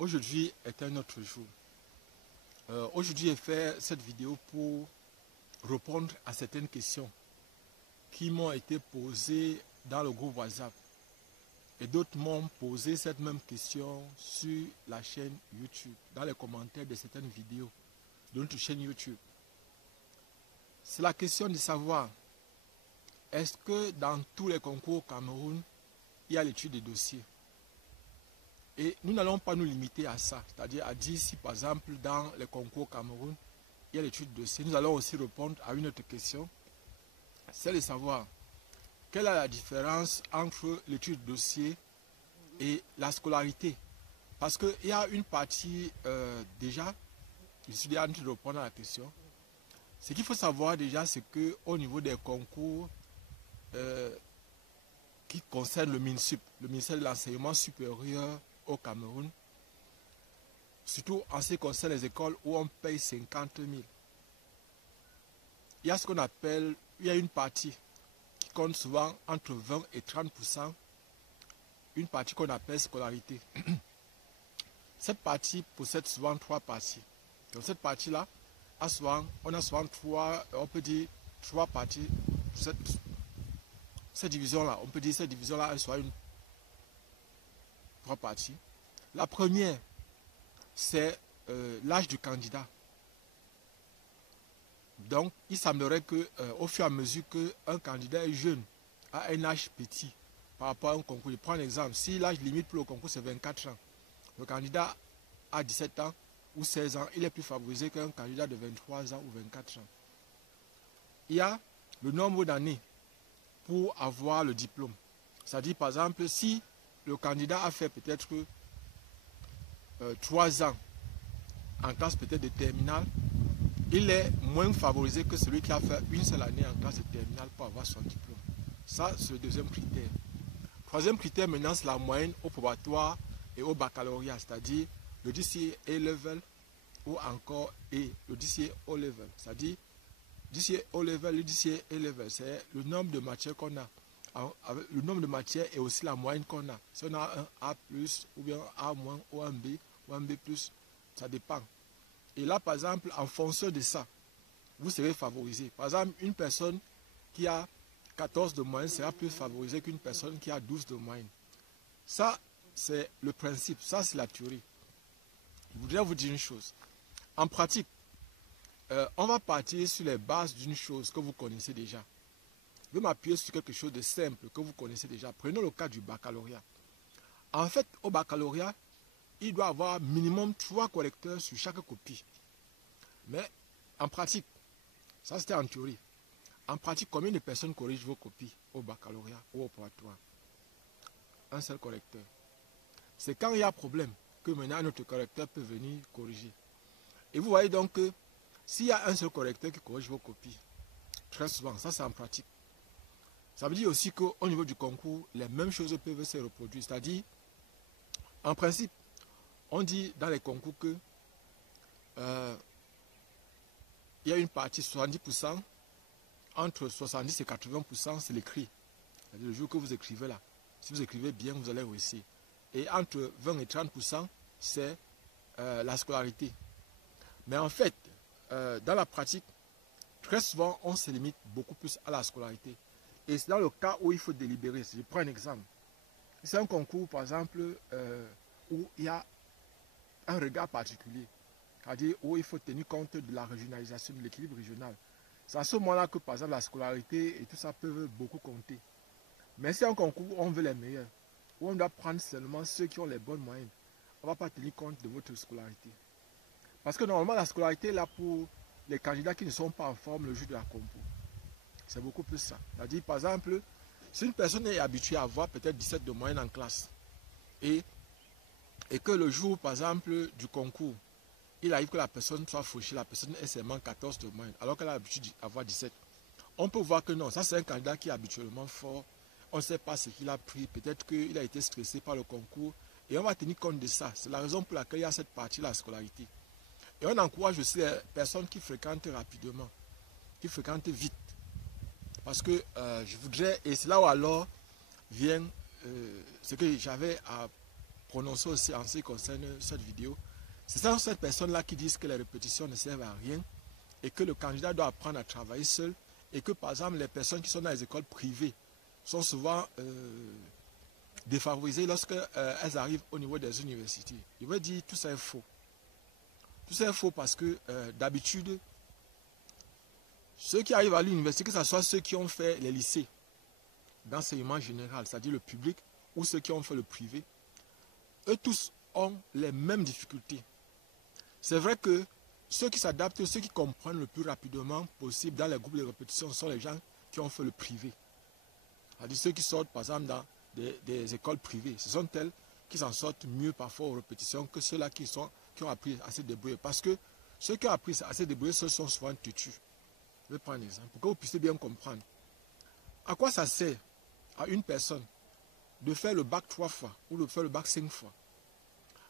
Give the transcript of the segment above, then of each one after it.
Aujourd'hui est un autre jour. Aujourd'hui, j'ai fait cette vidéo pour répondre à certaines questions qui m'ont été posées dans le groupe WhatsApp. Et d'autres m'ont posé cette même question sur la chaîne YouTube, dans les commentaires de certaines vidéos de notre chaîne YouTube. C'est la question de savoir, est-ce que dans tous les concours au Cameroun, il y a l'étude des dossiers? Et nous n'allons pas nous limiter à ça, c'est-à-dire à dire si par exemple dans les concours au Cameroun, il y a l'étude de dossier. Nous allons aussi répondre à une autre question, c'est de savoir quelle est la différence entre l'étude de dossier et la scolarité. Parce qu'il y a une partie déjà, je suis déjà en train de répondre à la question. Ce qu'il faut savoir déjà, c'est qu'au niveau des concours qui concernent le MINSUP, le ministère de l'enseignement supérieur au Cameroun, surtout en ce qui concerne les écoles où on paye 50 000. Il y a ce qu'on appelle, il y a une partie qui compte souvent entre 20 et 30%, une partie qu'on appelle scolarité. Cette partie possède souvent trois parties. Donc cette partie-là, on a souvent trois, on peut dire trois parties. Cette division-là, on peut dire cette division-là, elle soit trois parties. La première, c'est l'âge du candidat. Donc, il semblerait qu'au fur et à mesure qu'un candidat est jeune, a un âge petit par rapport à un concours. Je prends un exemple. Si l'âge limite pour le concours, c'est 24 ans, le candidat a 17 ans ou 16 ans, il est plus favorisé qu'un candidat de 23 ans ou 24 ans. Il y a le nombre d'années pour avoir le diplôme. C'est-à-dire, par exemple, si le candidat a fait peut-être 3 ans en classe peut-être de terminale, il est moins favorisé que celui qui a fait une seule année en classe de terminale pour avoir son diplôme. Ça, c'est le deuxième critère. Troisième critère, maintenant, c'est la moyenne au probatoire et au baccalauréat, c'est-à-dire le DCA A-Level ou encore le DCA O-Level. C'est-à-dire, DCA O-Level, le DCA A-Level, c'est le nombre de matières qu'on a. Le nombre de matières et aussi la moyenne qu'on a. Si on a un A+, ou bien un A-, ou un B, ou un B+, ça dépend. Et là, par exemple, en fonction de ça, vous serez favorisé. Par exemple, une personne qui a 14 de moyenne sera plus favorisée qu'une personne qui a 12 de moyenne. Ça, c'est le principe. Ça, c'est la théorie. Je voudrais vous dire une chose. En pratique, on va partir sur les bases d'une chose que vous connaissez déjà. Je vais m'appuyer sur quelque chose de simple que vous connaissez déjà. Prenons le cas du baccalauréat. En fait, au baccalauréat, il doit avoir minimum 3 correcteurs sur chaque copie. Mais en pratique, ça c'était en théorie. En pratique, combien de personnes corrigent vos copies au baccalauréat ou au probatoire? Un seul correcteur. C'est quand il y a problème que maintenant notre correcteur peut venir corriger. Et vous voyez donc que s'il y a un seul correcteur qui corrige vos copies, très souvent, ça c'est en pratique. Ça veut dire aussi qu'au niveau du concours, les mêmes choses peuvent se reproduire. C'est-à-dire, en principe, on dit dans les concours que il y a une partie 70%, entre 70 et 80%, c'est l'écrit. C'est le jour que vous écrivez là. Si vous écrivez bien, vous allez réussir. Et entre 20 et 30%, c'est la scolarité. Mais en fait, dans la pratique, très souvent, on se limite beaucoup plus à la scolarité. Et c'est dans le cas où il faut délibérer. Je prends un exemple. C'est un concours, par exemple, où il y a un regard particulier. C'est-à-dire où il faut tenir compte de la régionalisation, de l'équilibre régional. C'est à ce moment-là que, par exemple, la scolarité et tout ça peuvent beaucoup compter. Mais c'est un concours où on veut les meilleurs, où on doit prendre seulement ceux qui ont les bonnes moyennes. On ne va pas tenir compte de votre scolarité. Parce que normalement, la scolarité est là pour les candidats qui ne sont pas en forme le jour de la concours. C'est beaucoup plus ça. C'est-à-dire, par exemple, si une personne est habituée à avoir peut-être 17 de moyenne en classe, et que le jour, par exemple, du concours, il arrive que la personne soit fauchée, la personne ait seulement 14 de moyenne, alors qu'elle a l'habitude d'avoir 17. On peut voir que non, ça c'est un candidat qui est habituellement fort. On ne sait pas ce qu'il a pris, peut-être qu'il a été stressé par le concours, et on va tenir compte de ça. C'est la raison pour laquelle il y a cette partie, la scolarité. Et on encourage aussi les personnes qui fréquentent rapidement, qui fréquentent vite. Parce que je voudrais, et c'est là où alors vient ce que j'avais à prononcer aussi en ce qui concerne cette vidéo, c'est ça cette personne-là qui disent que les répétitions ne servent à rien et que le candidat doit apprendre à travailler seul et que par exemple les personnes qui sont dans les écoles privées sont souvent défavorisées lorsque elles arrivent au niveau des universités. Je veux dire tout ça est faux. Tout ça est faux parce que d'habitude, ceux qui arrivent à l'université, que ce soit ceux qui ont fait les lycées d'enseignement général, c'est-à-dire le public, ou ceux qui ont fait le privé, eux tous ont les mêmes difficultés. C'est vrai que ceux qui s'adaptent, ceux qui comprennent le plus rapidement possible dans les groupes de répétition sont les gens qui ont fait le privé. C'est-à-dire ceux qui sortent par exemple dans des écoles privées. Ce sont elles qui s'en sortent mieux parfois aux répétitions que ceux-là qui ont appris à se débrouiller. Parce que ceux qui ont appris à se débrouiller, ceux sont souvent têtus. Je vais prendre un exemple pour que vous puissiez bien comprendre. À quoi ça sert à une personne de faire le bac 3 fois ou de faire le bac 5 fois,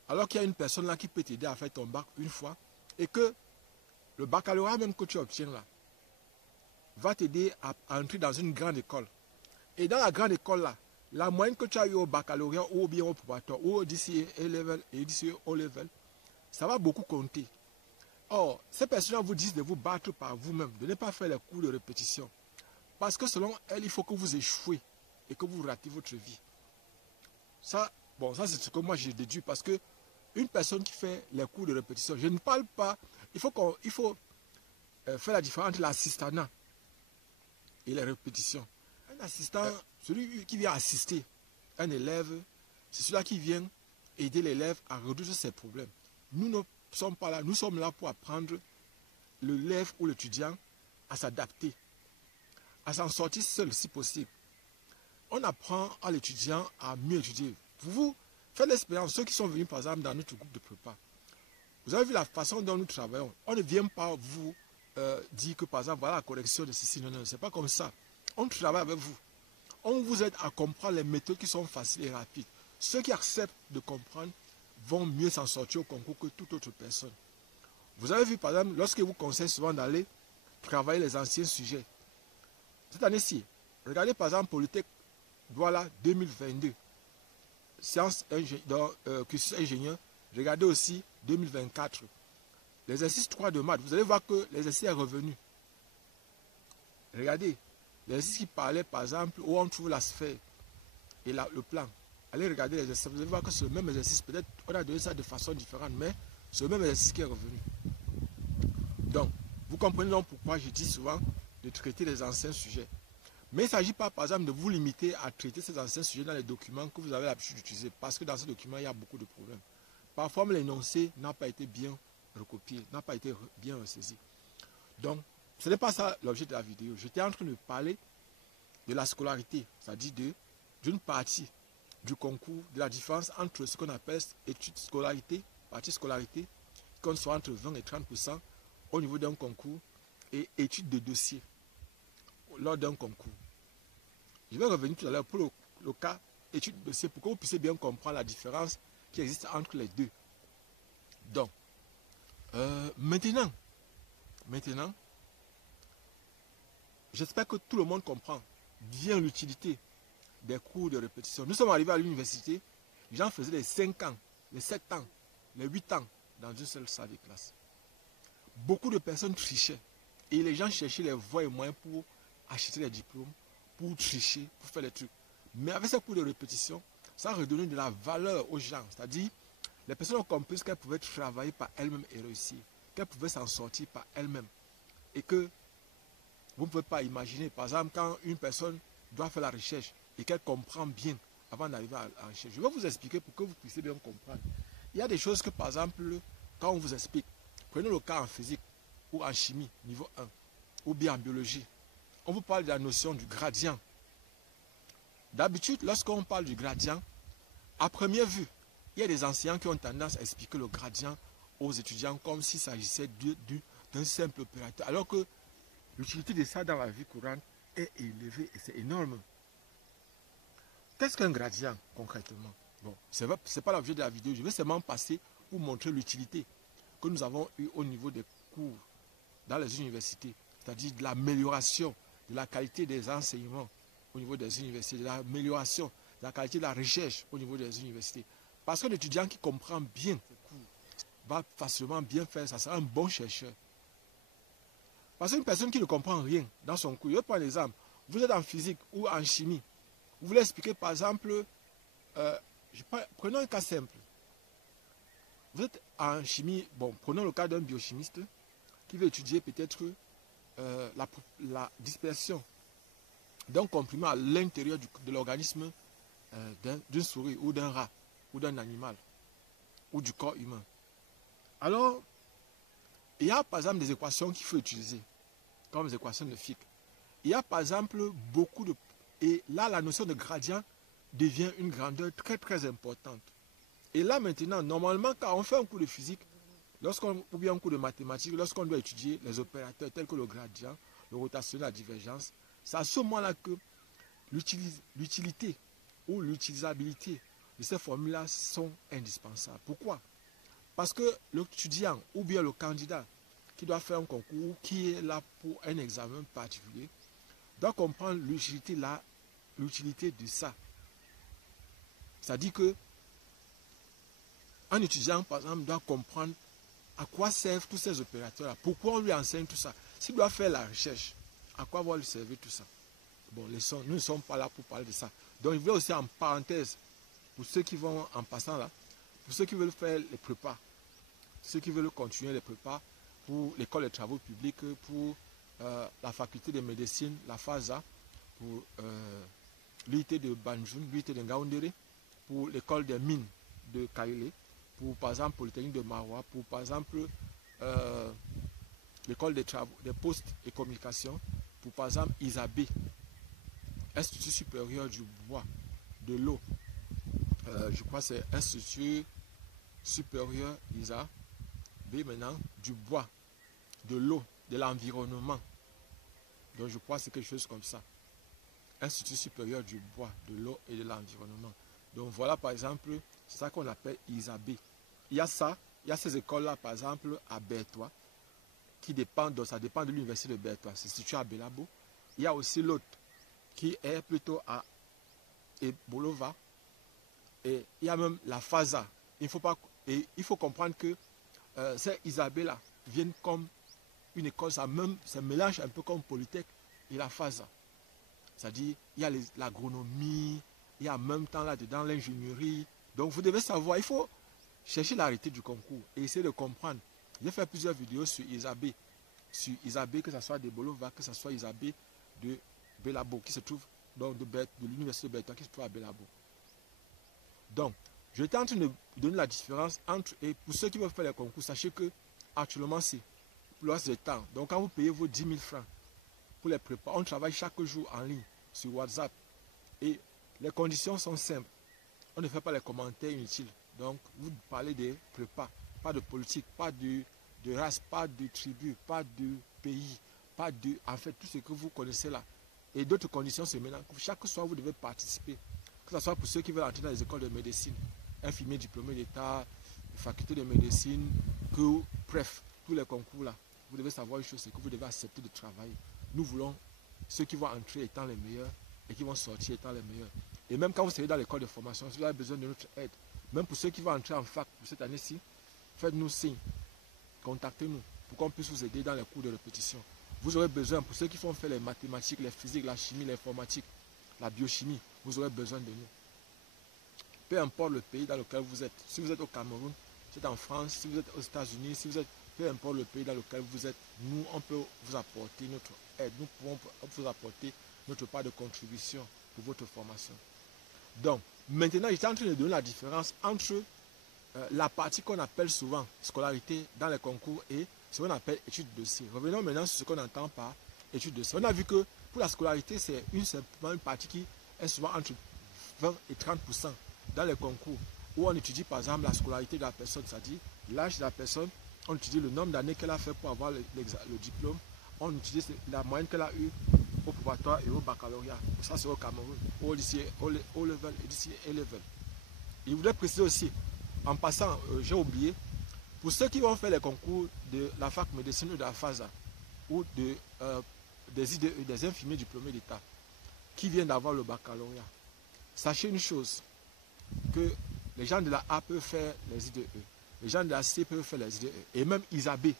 alors qu'il y a une personne là qui peut t'aider à faire ton bac une fois et que le baccalauréat même que tu obtiens là va t'aider à entrer dans une grande école. Et dans la grande école là, la moyenne que tu as eu au baccalauréat ou bien au probatoire ou d'ici A-level et d'ici O-level, ça va beaucoup compter. Or, ces personnes vous disent de vous battre par vous-même, de ne pas faire les cours de répétition. Parce que selon elles, il faut que vous échouez et que vous ratez votre vie. Ça, bon, ça c'est ce que moi j'ai déduit parce que une personne qui fait les cours de répétition, je ne parle pas, il faut faire la différence entre l'assistanat et les répétitions. Un assistant, celui qui vient assister un élève, c'est celui-là qui vient aider l'élève à résoudre ses problèmes. Nous ne sommes pas là, nous sommes là pour apprendre l'élève ou l'étudiant à s'adapter, à s'en sortir seul si possible. On apprend à l'étudiant à mieux étudier. Pour vous, faites l'expérience, ceux qui sont venus par exemple dans notre groupe de prépa, vous avez vu la façon dont nous travaillons. On ne vient pas vous dire que par exemple, voilà la correction de ceci, non, c'est pas comme ça. On travaille avec vous. On vous aide à comprendre les méthodes qui sont faciles et rapides. Ceux qui acceptent de comprendre vont mieux s'en sortir au concours que toute autre personne. Vous avez vu par exemple, lorsque vous conseillez souvent d'aller travailler les anciens sujets. Cette année-ci, regardez par exemple Polytech, voilà 2022. Sciences cursus ingénieur. Regardez aussi 2024. L'exercice 3 de maths, vous allez voir que l'exercice est revenu. Regardez, l'exercice qui parlait par exemple où on trouve la sphère et le plan. Allez regarder l'exercice, vous allez voir que c'est le même exercice. Peut-être on a donné ça de façon différente, mais c'est le même exercice qui est revenu. Donc, vous comprenez donc pourquoi je dis souvent de traiter les anciens sujets. Mais il ne s'agit pas, par exemple, de vous limiter à traiter ces anciens sujets dans les documents que vous avez l'habitude d'utiliser. Parce que dans ces documents, il y a beaucoup de problèmes. Parfois, l'énoncé n'a pas été bien recopié, n'a pas été bien ressaisi. Donc, ce n'est pas ça l'objet de la vidéo. J'étais en train de parler de la scolarité, c'est-à-dire d'une partie du concours, de la différence entre ce qu'on appelle études scolarité, partie scolarité, qui compte soit entre 20 et 30% au niveau d'un concours, et études de dossier lors d'un concours. Je vais revenir tout à l'heure pour le cas études de dossier pour que vous puissiez bien comprendre la différence qui existe entre les deux. Donc, maintenant, j'espère que tout le monde comprend bien l'utilité des cours de répétition. Nous sommes arrivés à l'université, les gens faisaient les 5 ans, les 7 ans, les 8 ans dans une seule salle de classe. Beaucoup de personnes trichaient et les gens cherchaient les voies et moyens pour acheter les diplômes, pour tricher, pour faire les trucs. Mais avec ces cours de répétition, ça a redonné de la valeur aux gens. C'est-à-dire, les personnes ont compris qu'elles pouvaient travailler par elles-mêmes et réussir, qu'elles pouvaient s'en sortir par elles-mêmes. Et que vous ne pouvez pas imaginer, par exemple, quand une personne doit faire la recherche et qu'elle comprend bien avant d'arriver à la recherche. Je vais vous expliquer pour que vous puissiez bien comprendre. Il y a des choses que, par exemple, quand on vous explique, prenez le cas en physique ou en chimie, niveau 1, ou bien en biologie. On vous parle de la notion du gradient. D'habitude, lorsqu'on parle du gradient, à première vue, il y a des enseignants qui ont tendance à expliquer le gradient aux étudiants comme s'il s'agissait d'un simple opérateur. Alors que l'utilité de ça dans la vie courante est élevée et c'est énorme. Qu'est-ce qu'un gradient concrètement? Bon, ce n'est pas l'objet de la vidéo. Je vais seulement passer pour montrer l'utilité que nous avons eue au niveau des cours dans les universités. C'est-à-dire de l'amélioration de la qualité des enseignements au niveau des universités, de l'amélioration de la qualité de la recherche au niveau des universités. Parce que l'étudiant qui comprend bien va facilement bien faire, ça sera un bon chercheur. Parce qu'une personne qui ne comprend rien dans son cours, je vais prendre l'exemple, vous êtes en physique ou en chimie, vous voulez expliquer par exemple, prenons un cas simple. Vous êtes en chimie, bon, prenons le cas d'un biochimiste qui veut étudier peut-être la dispersion d'un comprimé à l'intérieur de l'organisme d'une souris ou d'un rat ou d'un animal ou du corps humain. Alors, il y a par exemple des équations qu'il faut utiliser, comme les équations de Fick. Il y a par exemple beaucoup de... Et là, la notion de gradient devient une grandeur très très importante. Et là maintenant, normalement, quand on fait un cours de physique, ou bien un cours de mathématiques, lorsqu'on doit étudier les opérateurs tels que le gradient, le rotationnel, la divergence, c'est à ce moment-là que l'utilité ou l'utilisabilité de ces formules-là sont indispensables. Pourquoi? Parce que l'étudiant ou bien le candidat qui doit faire un concours, qui est là pour un examen particulier, doit comprendre l'utilité de ça. C'est-à-dire que un étudiant, par exemple, doit comprendre à quoi servent tous ces opérateurs-là, pourquoi on lui enseigne tout ça. S'il doit faire la recherche, à quoi va lui servir tout ça? Bon, nous ne sommes pas là pour parler de ça. Donc, je voulais aussi en parenthèse, pour ceux qui vont en passant là, pour ceux qui veulent faire les prépas, ceux qui veulent continuer les prépas pour l'école des travaux publics, pour la faculté de médecine, la FASA, pour l'UIT de Banjul, l'UIT de Ngaoundéré, pour l'école des mines de Kailé, pour par exemple Polytechnique de Maroua, pour par exemple l'école des travaux, des postes et communications, pour par exemple Isabé, Institut supérieur du bois, de l'eau, je crois que c'est Institut supérieur Isabé maintenant, du bois, de l'eau, de l'environnement. Donc je crois que c'est quelque chose comme ça. Institut supérieur du bois, de l'eau et de l'environnement. Donc voilà par exemple, c'est ça qu'on appelle Isabé. Il y a ça, il y a ces écoles-là par exemple à Bertois, qui dépendent, donc ça dépend de l'université de Bertois, c'est situé à Belabo. Il y a aussi l'autre qui est plutôt à Ebolova. Et il y a même la FASA. Il faut comprendre que ces Isabé-là viennent comme une école, ça mélange un peu comme Polytech et la FASA. C'est-à-dire, il y a l'agronomie, il y a en même temps là-dedans l'ingénierie. Donc vous devez savoir, il faut chercher l'arrêté du concours et essayer de comprendre. J'ai fait plusieurs vidéos sur Isabé, que ce soit de Bolova, que ce soit Isabé de Belabo, qui se trouve donc de l'université de Bertois, qui se trouve à Belabo. Donc, je suis en train de donner la différence entre, et pour ceux qui veulent faire les concours, sachez que actuellement c'est pour le reste du temps. Donc quand vous payez vos 10 000 francs pour les prépas, on travaille chaque jour en ligne sur WhatsApp. Et les conditions sont simples. On ne fait pas les commentaires inutiles. Donc, vous parlez des prépas, pas de politique, pas de race, pas de tribu, pas de pays, pas de... En fait, tout ce que vous connaissez là. Et d'autres conditions, c'est maintenant que chaque soir, vous devez participer. Que ce soit pour ceux qui veulent entrer dans les écoles de médecine, infirmiers diplômés d'État, faculté de médecine, bref, tous les concours là. Vous devez savoir une chose, c'est que vous devez accepter de travailler. Nous voulons ceux qui vont entrer étant les meilleurs et qui vont sortir étant les meilleurs. Et même quand vous serez dans l'école de formation, si vous avez besoin de notre aide, même pour ceux qui vont entrer en fac pour cette année-ci, faites-nous signe, contactez-nous pour qu'on puisse vous aider dans les cours de répétition. Vous aurez besoin, pour ceux qui font faire les mathématiques, les physiques, la chimie, l'informatique, la biochimie, vous aurez besoin de nous. Peu importe le pays dans lequel vous êtes, si vous êtes au Cameroun, si vous êtes en France, si vous êtes aux États-Unis, si vous êtes, peu importe le pays dans lequel vous êtes, nous, on peut vous apporter notre aide, nous pouvons vous apporter notre part de contribution pour votre formation. Donc, maintenant, j'étais en train de donner la différence entre la partie qu'on appelle souvent scolarité dans les concours et ce qu'on appelle études de dossier. Revenons maintenant sur ce qu'on entend par études de dossier. On a vu que pour la scolarité, c'est simplement une partie qui est souvent entre 20 et 30% dans les concours où on étudie par exemple la scolarité de la personne, c'est-à-dire l'âge de la personne, on étudie le nombre d'années qu'elle a fait pour avoir le diplôme, on utilise la moyenne qu'elle a eue au préparatoire et au baccalauréat. Ça, c'est au Cameroun, au lycée, au level et lycée A-level. Il voudrait préciser aussi, en passant, j'ai oublié, pour ceux qui vont faire les concours de la fac médecine ou de la FASA ou des IDE, des infirmiers diplômés d'État, qui viennent d'avoir le baccalauréat, sachez une chose, que les gens de la A peuvent faire les IDE. Les gens de la C peuvent faire les IDE. Et même Isabé.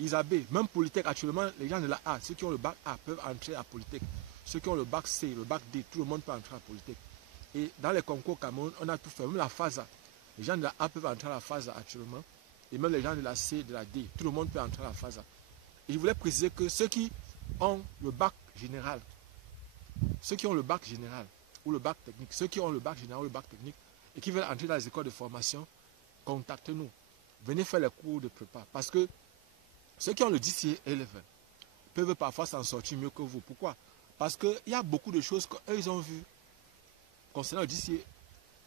Isabé, même Polytech, actuellement, les gens de la A, ceux qui ont le bac A peuvent entrer à Polytech. Ceux qui ont le bac C, le bac D, tout le monde peut entrer à Polytech. Et dans les concours Cameroun, on a tout fait. Même la FASA. Les gens de la A peuvent entrer à la FASA actuellement. Et même les gens de la C, de la D, tout le monde peut entrer à la FASA. Et je voulais préciser que ceux qui ont le bac général, ceux qui ont le bac général ou le bac technique, ceux qui ont le bac général ou le bac technique et qui veulent entrer dans les écoles de formation, contactez-nous. Venez faire les cours de prépa. Parce que ceux qui ont le DCA A-Level peuvent parfois s'en sortir mieux que vous. Pourquoi? Parce qu'il y a beaucoup de choses qu'eux, ils ont vues concernant le DCA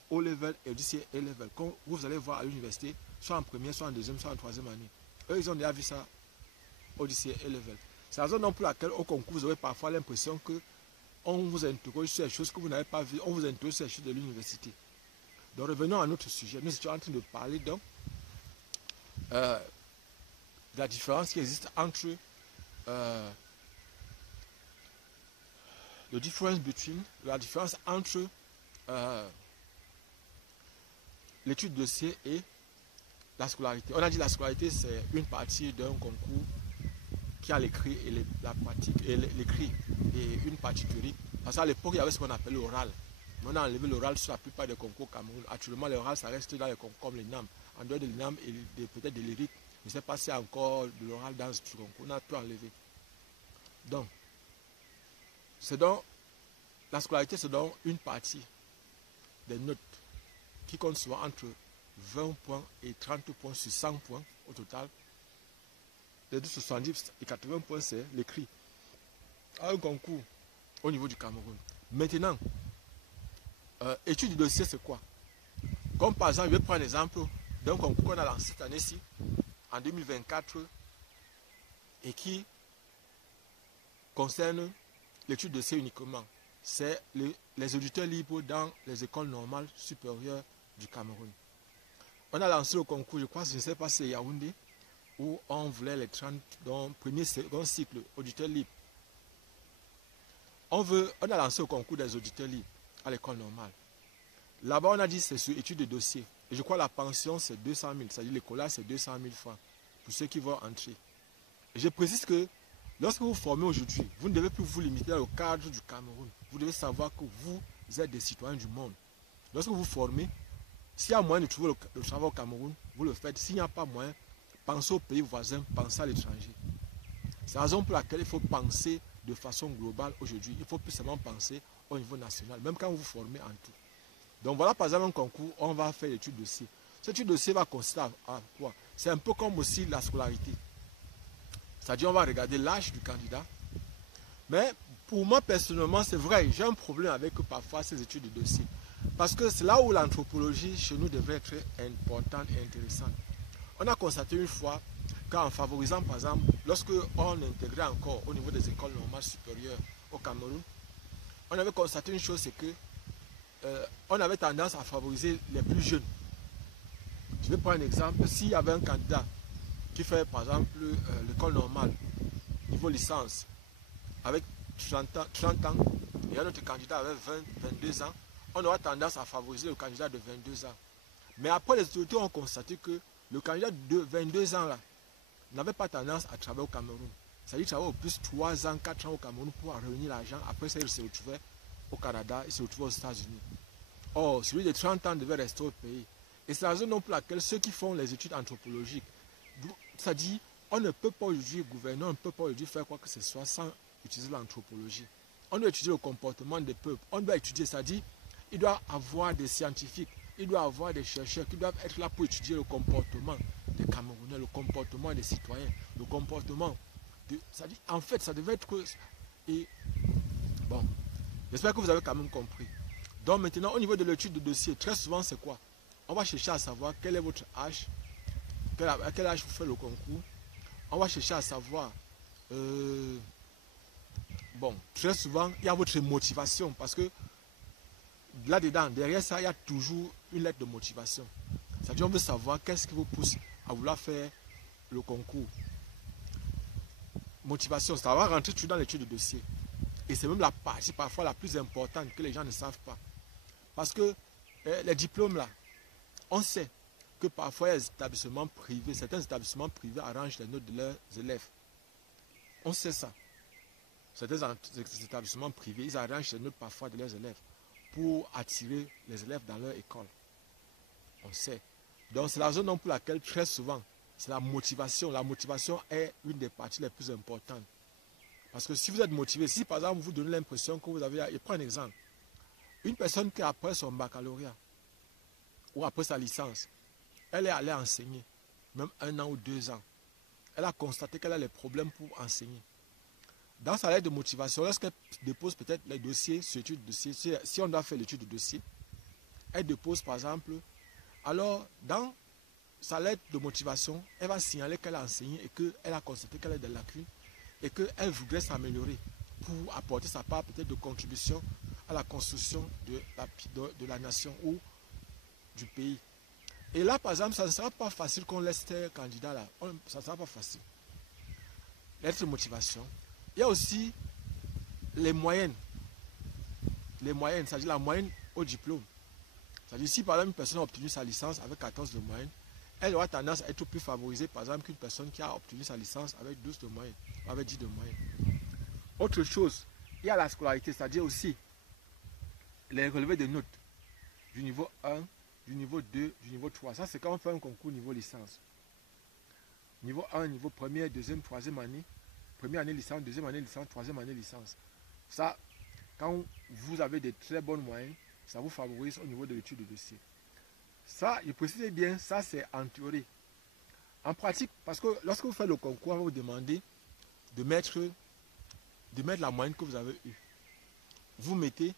O-Level et le DCA A-Level. Quand vous allez voir à l'université, soit en première, soit en deuxième, soit en troisième année. Eux, ils ont déjà vu ça au DCA A-Level. C'est la raison pour laquelle au concours, vous aurez parfois l'impression qu'on vous interroge sur les choses que vous n'avez pas vues, on vous interroge sur les choses de l'université. Donc revenons à notre sujet. Nous étions en train de parler donc de la différence qui existe entre la différence entre l'étude de dossier et la scolarité. On a dit que la scolarité, c'est une partie d'un concours qui a l'écrit et la pratique, et l'écrit et une partie théorique. Parce qu'à l'époque, il y avait ce qu'on appelle l'oral. On a enlevé l'oral sur la plupart des concours Cameroun. Actuellement, l'oral, ça reste dans les concours comme les NAM. En dehors de l'INAM et peut-être de l'IRIC, je ne sais pas s'il y a encore de l'oral dans ce concours. On a tout enlevé. Donc, la scolarité, c'est donc une partie des notes qui compte souvent entre 20 points et 30 points sur 100 points au total. Les 70 et 80 points, c'est l'écrit. À un concours au niveau du Cameroun. Maintenant, étude du dossier, c'est quoi? Comme par exemple, je vais prendre l'exemple d'un concours qu'on a lancé cette année-ci, en 2024, et qui concerne l'étude de dossier uniquement. C'est les auditeurs libres dans les écoles normales supérieures du Cameroun. On a lancé le concours, je crois, je ne sais pas si c'est Yaoundé, où on voulait les 30, donc premier, second cycle, auditeurs libres. On a lancé le concours des auditeurs libres à l'école normale. Là-bas, on a dit c'est sur étude de dossier. Et je crois que la pension, c'est 200 000. C'est-à-dire l'écolage, c'est 200 000 francs pour ceux qui vont entrer. Et je précise que lorsque vous formez aujourd'hui, vous ne devez plus vous limiter au cadre du Cameroun. Vous devez savoir que vous êtes des citoyens du monde. Lorsque vous formez, s'il y a moyen de trouver le travail au Cameroun, vous le faites. S'il n'y a pas moyen, pensez aux pays voisins, pensez à l'étranger. C'est la raison pour laquelle il faut penser de façon globale aujourd'hui. Il faut plus seulement penser au niveau national, même quand vous vous formez en tout. Donc voilà par exemple un concours, on va faire l'étude de dossier. Cette étude de dossier va consister à quoi? C'est un peu comme aussi la scolarité. C'est-à-dire on va regarder l'âge du candidat. Mais pour moi personnellement, c'est vrai, j'ai un problème avec parfois ces études de dossier. Parce que c'est là où l'anthropologie chez nous devrait être importante et intéressante. On a constaté une fois qu'en favorisant par exemple, lorsque on intégrait encore au niveau des écoles normales supérieures au Cameroun, on avait constaté une chose, c'est que on avait tendance à favoriser les plus jeunes. Je vais prendre un exemple. S'il y avait un candidat qui fait par exemple l'école normale, niveau licence, avec 30 ans, et un autre candidat avec 22 ans, on aura tendance à favoriser le candidat de 22 ans. Mais après, les autorités ont constaté que le candidat de 22 ans là n'avait pas tendance à travailler au Cameroun. C'est-à-dire qu'il travaillait au plus 3 ans, 4 ans au Cameroun pour réunir l'argent. Après ça, il se retrouvait au Canada, il se retrouvait aux États-Unis. Or, celui de 30 ans devait rester au pays. Et c'est la raison pour laquelle ceux qui font les études anthropologiques, c'est-à-dire, on ne peut pas aujourd'hui gouverner, on ne peut pas aujourd'hui faire quoi que ce soit sans utiliser l'anthropologie. On doit étudier le comportement des peuples. On doit étudier, c'est-à-dire, il doit y avoir des scientifiques, il doit y avoir des chercheurs qui doivent être là pour étudier le comportement des Camerounais, le comportement des citoyens, le comportement de... C'est-à-dire, en fait, ça devait être... Et bon, j'espère que vous avez quand même compris. Donc maintenant, au niveau de l'étude de dossier, très souvent, c'est quoi? On va chercher à savoir quel est votre âge, à quel âge vous faites le concours. On va chercher à savoir... bon, très souvent, il y a votre motivation parce que là-dedans, derrière ça, il y a toujours une lettre de motivation. C'est-à-dire, on veut savoir qu'est-ce qui vous pousse à vouloir faire le concours. Motivation, ça va rentrer toujours dans l'étude de dossier. Et c'est même la partie parfois la plus importante que les gens ne savent pas. Parce que les diplômes là, On sait que parfois les établissements privés, certains établissements privés arrangent les notes de leurs élèves. On sait ça. Certains établissements privés, ils arrangent les notes parfois de leurs élèves pour attirer les élèves dans leur école. On sait. Donc c'est la raison pour laquelle très souvent, c'est la motivation. La motivation est une des parties les plus importantes. Parce que si vous êtes motivé, si par exemple vous donnez l'impression que vous avez... Je prends un exemple. Une personne qui après son baccalauréat ou après sa licence, elle est allée enseigner, même 1 an ou 2 ans. Elle a constaté qu'elle a les problèmes pour enseigner. Dans sa lettre de motivation, lorsqu'elle dépose peut-être les dossiers, sur l'étude de dossier, si on doit faire l'étude de dossier, elle dépose par exemple, alors dans sa lettre de motivation, elle va signaler qu'elle a enseigné et qu'elle a constaté qu'elle a des lacunes et qu'elle voudrait s'améliorer pour apporter sa part peut-être de contribution à la construction de la nation ou du pays. Et là, par exemple, ça ne sera pas facile qu'on laisse tes candidats là. Ça ne sera pas facile. Lettre de motivation. Il y a aussi les moyennes. Les moyennes, c'est-à-dire la moyenne au diplôme. C'est-à-dire si par exemple une personne a obtenu sa licence avec 14 de moyenne, elle aura tendance à être plus favorisée par exemple qu'une personne qui a obtenu sa licence avec 12 de moyenne, avec 10 de moyenne. Autre chose, il y a la scolarité, c'est-à-dire aussi les relevés de notes du niveau 1, du niveau 2, du niveau 3. Ça, c'est quand on fait un concours niveau licence. Niveau 1, niveau première, deuxième, troisième année. Première année licence, deuxième année licence, troisième année licence. Ça, quand vous avez des très bonnes moyennes, ça vous favorise au niveau de l'étude de dossier. Ça, je précise bien, ça c'est en théorie. En pratique, parce que lorsque vous faites le concours, on va vous demander de mettre la moyenne que vous avez eue. Vous mettez,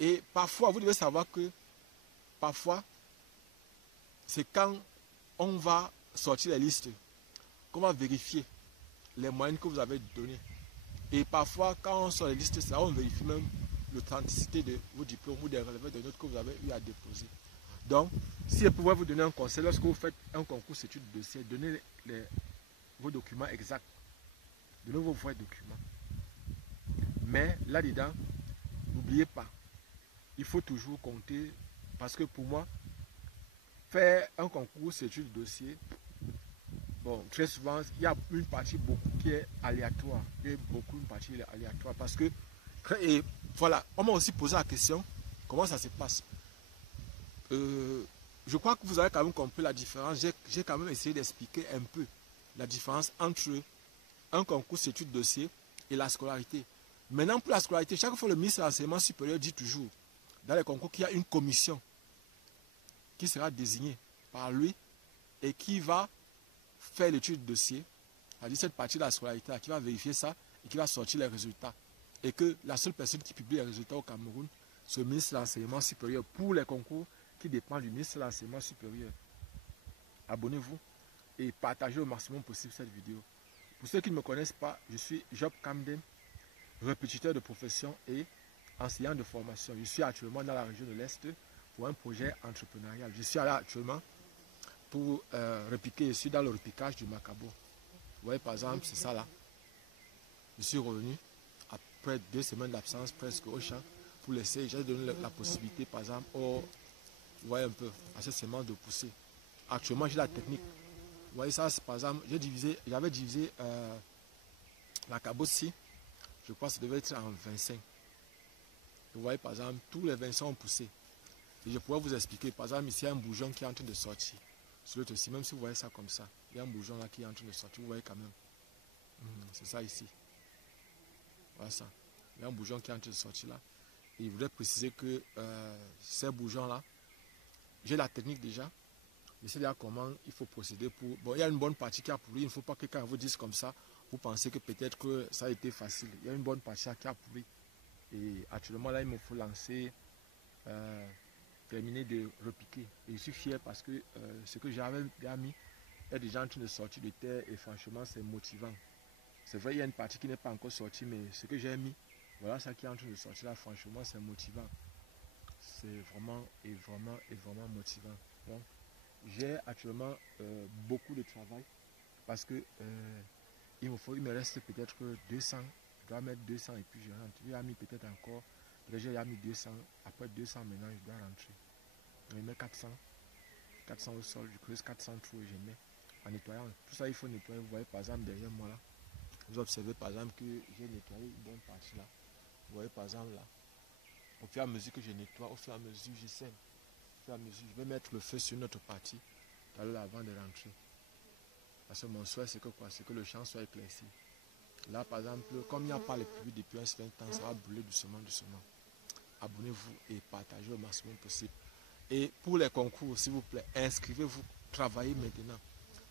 et parfois, vous devez savoir que parfois, c'est quand on va sortir les listes qu'on va vérifier les moyennes que vous avez données. Et parfois, quand on sort les listes, ça, on vérifie même l'authenticité de vos diplômes ou des relevés de notes que vous avez eu à déposer. Donc, si je pouvais vous donner un conseil, lorsque vous faites un concours d'études de dossier, donnez vos documents exacts. Donnez vos vrais documents. Mais là-dedans, n'oubliez pas, il faut toujours compter, parce que pour moi, faire un concours d'études de dossier, bon, très souvent, il y a une partie beaucoup qui est aléatoire. Il y a beaucoup une partie aléatoire parce que, et voilà, on m'a aussi posé la question, comment ça se passe? Je crois que vous avez quand même compris la différence. J'ai quand même essayé d'expliquer un peu la différence entre un concours d'études de dossier et la scolarité. Maintenant, pour la scolarité, chaque fois le ministre de l'Enseignement supérieur dit toujours, dans les concours, qu'il y a une commission qui sera désignée par lui et qui va faire l'étude de dossier, c'est-à-dire cette partie de la scolarité qui va vérifier ça et qui va sortir les résultats. Et que la seule personne qui publie les résultats au Cameroun, c'est le ministre de l'Enseignement supérieur pour les concours qui dépendent du ministre de l'Enseignement supérieur. Abonnez-vous et partagez au maximum possible cette vidéo. Pour ceux qui ne me connaissent pas, je suis Job Camden, répétiteur de profession et enseignant de formation. Je suis actuellement dans la région de l'Est pour un projet entrepreneurial. Je suis là actuellement pour repiquer. Je suis dans le repiquage du Macabo. Vous voyez par exemple, c'est ça là. Je suis revenu après 2 semaines d'absence presque au champ pour laisser. J'ai donné la possibilité par exemple vous voyez un peu à cette semence de pousser. Actuellement j'ai la technique. Vous voyez ça, par exemple, j'avais divisé la cabosse-ci. Je crois que ça devait être en 25. Vous voyez par exemple, tous les 25 ont poussé. Et je pourrais vous expliquer, par exemple, ici il y a un bourgeon qui est en train de sortir. Sur l'autre aussi, même si vous voyez ça comme ça, il y a un bourgeon là qui est en train de sortir, vous voyez quand même. C'est ça ici. Voilà ça. Il y a un bourgeon qui est en train de sortir là. Et il voudrait préciser que ces bourgeons-là, j'ai la technique déjà. Je sais déjà comment il faut procéder pour... Bon, il y a une bonne partie qui a pourri. Il ne faut pas que quand on vous dise comme ça, vous pensez que peut-être que ça a été facile. Il y a une bonne partie qui a pourri. Et actuellement, là, il me faut lancer, terminer de repiquer. Et je suis fier parce que ce que j'avais déjà mis est déjà en train de sortir de terre. Et franchement, c'est motivant. C'est vrai, il y a une partie qui n'est pas encore sortie, mais ce que j'ai mis, voilà ça qui est en train de sortir là, franchement, c'est motivant. C'est vraiment motivant. Donc, j'ai actuellement beaucoup de travail parce que il me reste peut-être 200. Je dois mettre 200 et puis je rentre. J'ai mis peut-être encore, j'ai mis 200. Après 200 maintenant, je dois rentrer. Je mets 400. 400 au sol, je creuse 400 trous et je mets en nettoyant. Tout ça, il faut nettoyer. Vous voyez, par exemple, derrière moi là, vous observez par exemple que j'ai nettoyé une bonne partie là. Vous voyez, par exemple là, au fur et à mesure que je nettoie, au fur et à mesure je sème. Au fur et à mesure, je vais mettre le feu sur une autre partie avant de rentrer. Parce que mon souhait, c'est que quoi? C'est que le champ soit éclairci. Là, par exemple, comme il n'y a pas les pluies depuis un certain temps, ça va brûler doucement, doucement. Abonnez-vous et partagez au maximum possible. Et pour les concours, s'il vous plaît, inscrivez-vous, travaillez maintenant.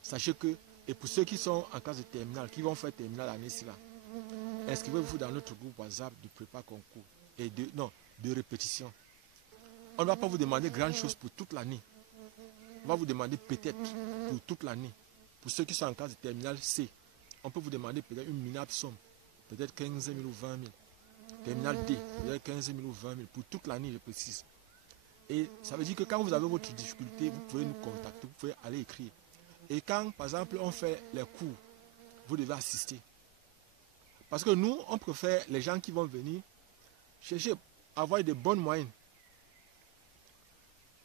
Sachez que, et pour ceux qui sont en classe de terminale, qui vont faire terminale l'année-ci là, inscrivez-vous dans notre groupe WhatsApp de prépa concours et de répétition. On ne va pas vous demander grand chose pour toute l'année. On va vous demander peut-être pour toute l'année. Pour ceux qui sont en classe de terminale C, on peut vous demander peut-être une minable somme, peut-être 15 000 ou 20 000. Terminal D, peut-être 15 000 ou 20 000 pour toute l'année, je précise. Et ça veut dire que quand vous avez votre difficulté, vous pouvez nous contacter, vous pouvez aller écrire. Et quand, par exemple, on fait les cours, vous devez assister. Parce que nous, on préfère les gens qui vont venir chercher à avoir de bonnes moyennes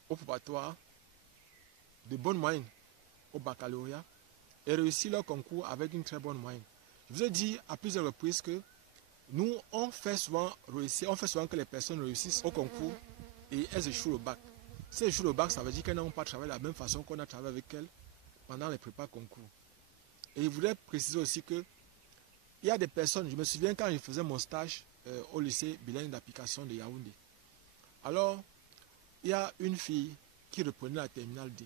au préparatoire, de bonnes moyennes au baccalauréat et réussir leur concours avec une très bonne moyenne. Je vous ai dit à plusieurs reprises que nous, on fait souvent que les personnes réussissent au concours et elles échouent au bac. Si elles échouent au bac, ça veut dire qu'elles n'ont pas travaillé de la même façon qu'on a travaillé avec elles pendant les prépas concours. Et je voudrais préciser aussi que il y a des personnes, je me souviens quand je faisais mon stage au lycée bilingue d'application de Yaoundé. Alors, il y a une fille qui reprenait la terminale D.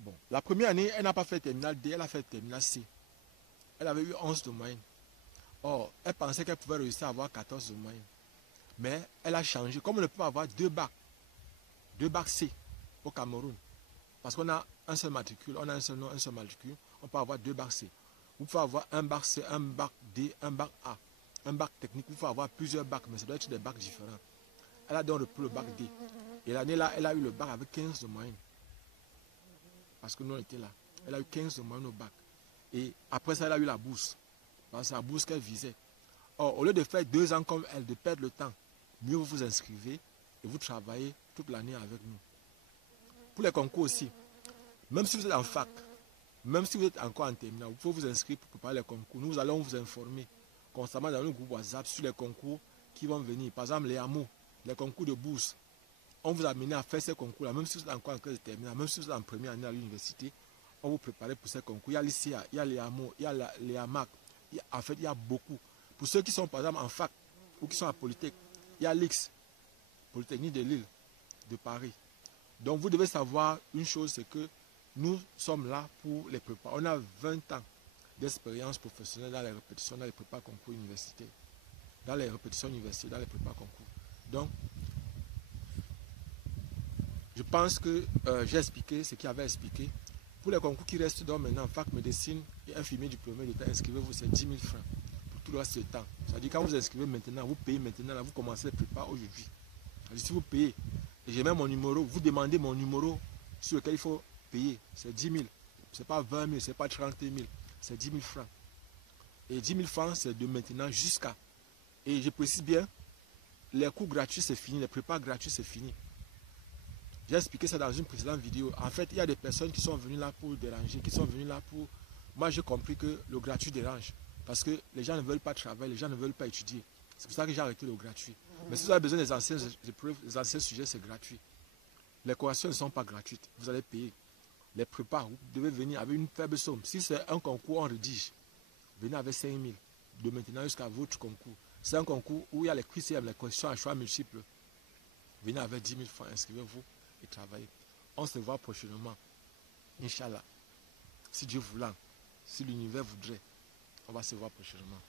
Bon, la première année, elle n'a pas fait terminale D, elle a fait terminale C. Elle avait eu 11 de moyenne. Or, elle pensait qu'elle pouvait réussir à avoir 14 de moyenne. Mais elle a changé. Comme on ne peut pas avoir deux bacs C au Cameroun, parce qu'on a un seul matricule, on a un seul nom, un seul matricule, on peut avoir deux bacs C. Vous pouvez avoir un bac C, un bac D, un bac A, un bac technique. Vous pouvez avoir plusieurs bacs, mais ça doit être des bacs différents. Elle a donc repris le bac D. Et l'année là, elle a eu le bac avec 15 de moyenne. Parce que nous, on était là. Elle a eu 15 de moyenne au bac. Et après ça, elle a eu la bourse. C'est la bourse qu'elle visait. Or, au lieu de faire 2 ans comme elle, de perdre le temps, mieux vous vous inscrivez et vous travaillez toute l'année avec nous. Pour les concours aussi, même si vous êtes en fac, même si vous êtes encore en terminale, vous pouvez vous inscrire pour préparer les concours. Nous allons vous informer constamment dans le groupe WhatsApp sur les concours qui vont venir. Par exemple, les hameaux, les concours de bourse. On vous a amené à faire ces concours-là, même si vous êtes encore en classe de terminale, même si vous êtes en première année à l'université, on vous prépare pour ces concours. Il y a l'ICA, il y a les hameaux, il y a les hamacs. En fait, il y a beaucoup. Pour ceux qui sont par exemple en fac ou qui sont à Polytech, il y a l'IX, Polytechnique de Lille, de Paris. Donc vous devez savoir une chose, c'est que nous sommes là pour les préparer. On a 20 ans d'expérience professionnelle dans les répétitions, dans les prépas concours universitaires. Dans les répétitions universitaires, dans les prépas concours. Donc, je pense que j'ai expliqué ce qu'il y avait expliqué. Pour les concours qui restent donc maintenant, fac médecine et infirmier diplômé d'État, inscrivez-vous, c'est 10 000 francs pour tout le reste du temps. C'est-à-dire quand vous inscrivez maintenant, vous payez maintenant, là, vous commencez les prépas aujourd'hui. Si vous payez, et j'ai même mon numéro, vous demandez mon numéro sur lequel il faut payer, c'est 10 000. Ce n'est pas 20 000, ce n'est pas 30 000, c'est 10 000 francs. Et 10 000 francs, c'est de maintenant jusqu'à. Et je précise bien, les cours gratuits, c'est fini, les prépas gratuits, c'est fini. J'ai expliqué ça dans une précédente vidéo. En fait, il y a des personnes qui sont venues là pour déranger, qui sont venues là pour... Moi, j'ai compris que le gratuit dérange. Parce que les gens ne veulent pas travailler, les gens ne veulent pas étudier. C'est pour ça que j'ai arrêté le gratuit. Mais si vous avez besoin des anciennes épreuves, les anciens sujets, c'est gratuit. Les corrections ne sont pas gratuites. Vous allez payer. Les prépas, vous devez venir avec une faible somme. Si c'est un concours, on rédige. Venez avec 5 000 de maintenant jusqu'à votre concours. C'est un concours où il y a les QCM, les questions à choix multiples. Venez avec 10 000 francs, inscrivez-vous et travaillez. On se voit prochainement. Inch'Allah. Si Dieu voulant, si l'univers voudrait, on va se voir prochainement.